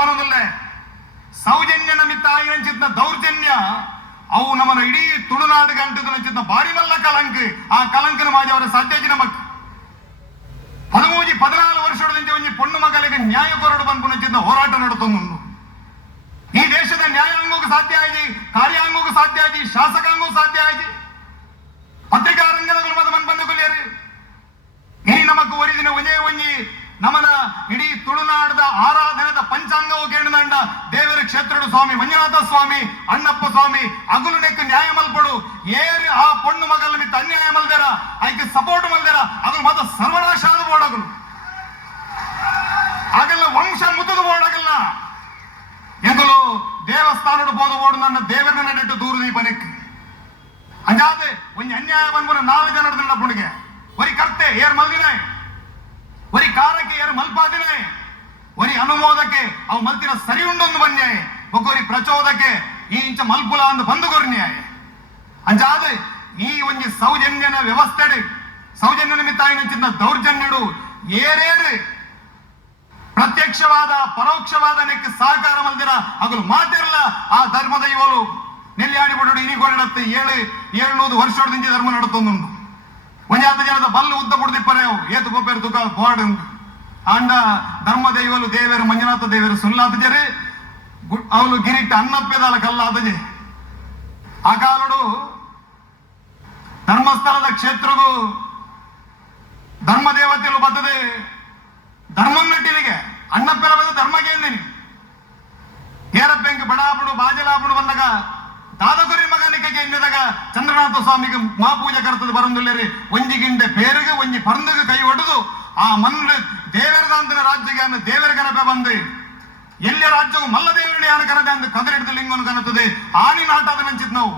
ಬರೋದಿಲ್ಲ. ಸೌಜನ್ಯ ನಮಿತ್ತ ಆಗಿನ ದೌರ್ಜನ್ಯ ಅವು ನಮ್ಮನ್ನ ಇಡೀ ತುಳುನಾಡಿಗೆ ಅಂಟದ ಬಾರಿ ಮಲ್ಲ ಕಲಂಕ. ಆ ಕಲಂಕನ ಮಾಜಿ ಅವರ ಸಾಧ್ಯ ನಮಕ್ 14 ವರ್ಷದಿಂದ ಒಂಜಿ ಪೊಣ್ಣು ಮಗಳಿಗೆ ನ್ಯಾಯ ಕೊರಡು ಬಂದು ಹೋರಾಟ ನಡುತ್ತೊಂದು. ಈ ದೇಶದ ನ್ಯಾಯಾಂಗಕ್ಕೂ ಸಾಧ್ಯ ಆಗಿ, ಕಾರ್ಯಾಂಗಕ್ಕೂ ಸಾಧ್ಯ ಆಗಿ, ಶಾಸಕಾಂಗೂ ಸಾಧ್ಯ ಆಗಿ, ಪತ್ರಿಕಾ ರಂಗಗಳು ಬಂದು ಕೊಲ್ಲಿಯರು. ಈ ನಮಕ್ ಒರಿದಿನ ಒಂಜಿ ನಮನ ಇಡೀ ತುಳುನಾಡದ ಆರಾಧನೆದ ಪಂಚಾಂಗವು ಕೇಳಿದಂಡ ದೇವರ ಕ್ಷೇತ್ರಡು ಸ್ವಾಮಿ ಮಂಜುನಾಥ ಸ್ವಾಮಿ, ಅಣ್ಣಪ್ಪ ಸ್ವಾಮಿ ಅಗುಲು ನೆಕ್ ನ್ಯಾಯ ಮಲ್ಪಡು ಏರಿ ಆ ಪೊಣ್ಣು ಮಗಲ ಮಿತ್ತ ಅನ್ಯಾಯ ಮಲ್ದೇರ ಆಯ್ಕೆ ಸಪೋರ್ಟ್ ಮಲ್ದೇರ ಅದು ಮತ ಸರ್ವನಾಶ ಆದ ಬೋಡಗಲು ಆಗಲ್ಲ, ವಂಶ ಮುತ್ತದ ಬೋಡಗಲ್ಲ. ಎಂದಲು ದೇವಸ್ಥಾನಡು ಬೋದ ಬೋಡು ನನ್ನ ದೇವರನ್ನ ನೆಟ್ಟು ದೂರ ದೀಪನಿಕ್ ಅಂಜಾದೆ ಒಂಜಿ ಅನ್ಯಾಯ ಬಂದ್ಬಿಡ 4 ಜನ ನಡೆದ ಪುಣಿಗೆ ಒರಿ ಕರ್ತೆ ಏರ್ ಮಲ್ದಿನೇ, ಒರಿ ಕಾರಕ್ಕೆ ಏರ್ ಮಲ್ಪಾದಿನೇ, ಒರಿ ಅನುಮೋದಕ್ಕೆ ಅವು ಮಲ್ತಿನ ಸರಿ ಉಂಡೊಂದು ಬನ್ಯಾಯ ಒಕ್ಕೊರಿ ಪ್ರಚೋದಕ್ಕೆ ಈ ಇಂಚ ಮಲ್ಪುಲ ಅಂದು ಬಂದು ಕೊರ್ನ್ಯಾಯ ಅಂಜಾದೆ ಈ ಒಂಜಿ ಸೌಜನ್ಯನ ವ್ಯವಸ್ಥೆ ಸೌಜನ್ಯ ನಿಮಿತ್ತ ಚಿನ್ನ ದೌರ್ಜನ್ಯಡು ಏರೇರು ಪ್ರತ್ಯಕ್ಷವಾದ ಪರೋಕ್ಷವಾದ ನೆಕ್ಕೆ ಸಹಕಾರ ಮಲ್ದಿರ ಅಗಲು ಮಾತಿರಲ್ಲ. ಆ ಧರ್ಮದ ಇವಳು ನೆಲ್ಲಿ ಆಡಿಬಿಡು ಇನಿಗೊಳ್ಳತ್ತೆ 700 ವರ್ಷದಿಂದ ಧರ್ಮ ನಡುತ್ತೊಂದುಂಡು. ಒಂಜಾತ ಜನದ ಬಲ್ಲು ಉದ್ದ ಬಿಡ್ದಿಪ್ಪರೆ ಅವು ಏತು ಗೊಬ್ಬರ ತುಕ ಬೋರ್ಡ್ ಆಂಡ ಧರ್ಮ ದೈವಲು ದೇವರು ಮಂಜುನಾಥ ದೇವರು ಸುಳ್ಳಾತಜರೆ ಅವಳು ಗಿರಿಟ್ಟ ಅನ್ನಪ್ಪೆದಾಲ ಕಲ್ಲಾತಜೆ. ಆ ಕಾಲಡು ಧರ್ಮಸ್ಥಳದ ಕ್ಷೇತ್ರಗೂ ಧರ್ಮ ದೇವತೆಗಳು ಬರ್ತದೆ ಧರ್ಮನ್ನಟ್ಟಿಲಿಗೆ ಅಣ್ಣಪ್ಪೆಲ ಬಂದು ಧರ್ಮಗೆ ಎಂದಿನಿ ಏರಪ್ಪೆಂಗೆ ಬಡಾಪುಡು ಬಾಜಲಾಪುಡು ಬಂದಾಗ ದಾದಗುರಿ ಮಗನಿಗೆ ಎನ್ನಿದಾಗ ಚಂದ್ರನಾಥ ಸ್ವಾಮಿಗೆ ಮಾಪೂಜೆ ಕರ್ತದೆ ಬರಂದುಲ್ಲೇರಿ ಒಂಜಿ ಗಿಂಡೆ ಪೇರಿಗೆ ಒಂಜಿ ಪರಂದಿಗೆ ಕೈ ಹೊಡೆದು ಆ ಮನ್ರು ದೇವರದಾಂತನ ರಾಜ್ಯಗೆ ಅನ್ನ ದೇವರ ಕನಪೆ ಬಂದು ಎಲ್ಲ ರಾಜ್ಯವು ಮಲ್ಲ ದೇವರಡಿ ಆನ ಕನಪೆ ಅಂದು ಕದರಿಡ್ದು ಲಿಂಗವನ್ನು ಕನತದೆ ಆನಿ ನಾಟ ಅದ ನೆಂಚಿತ್ ನಾವು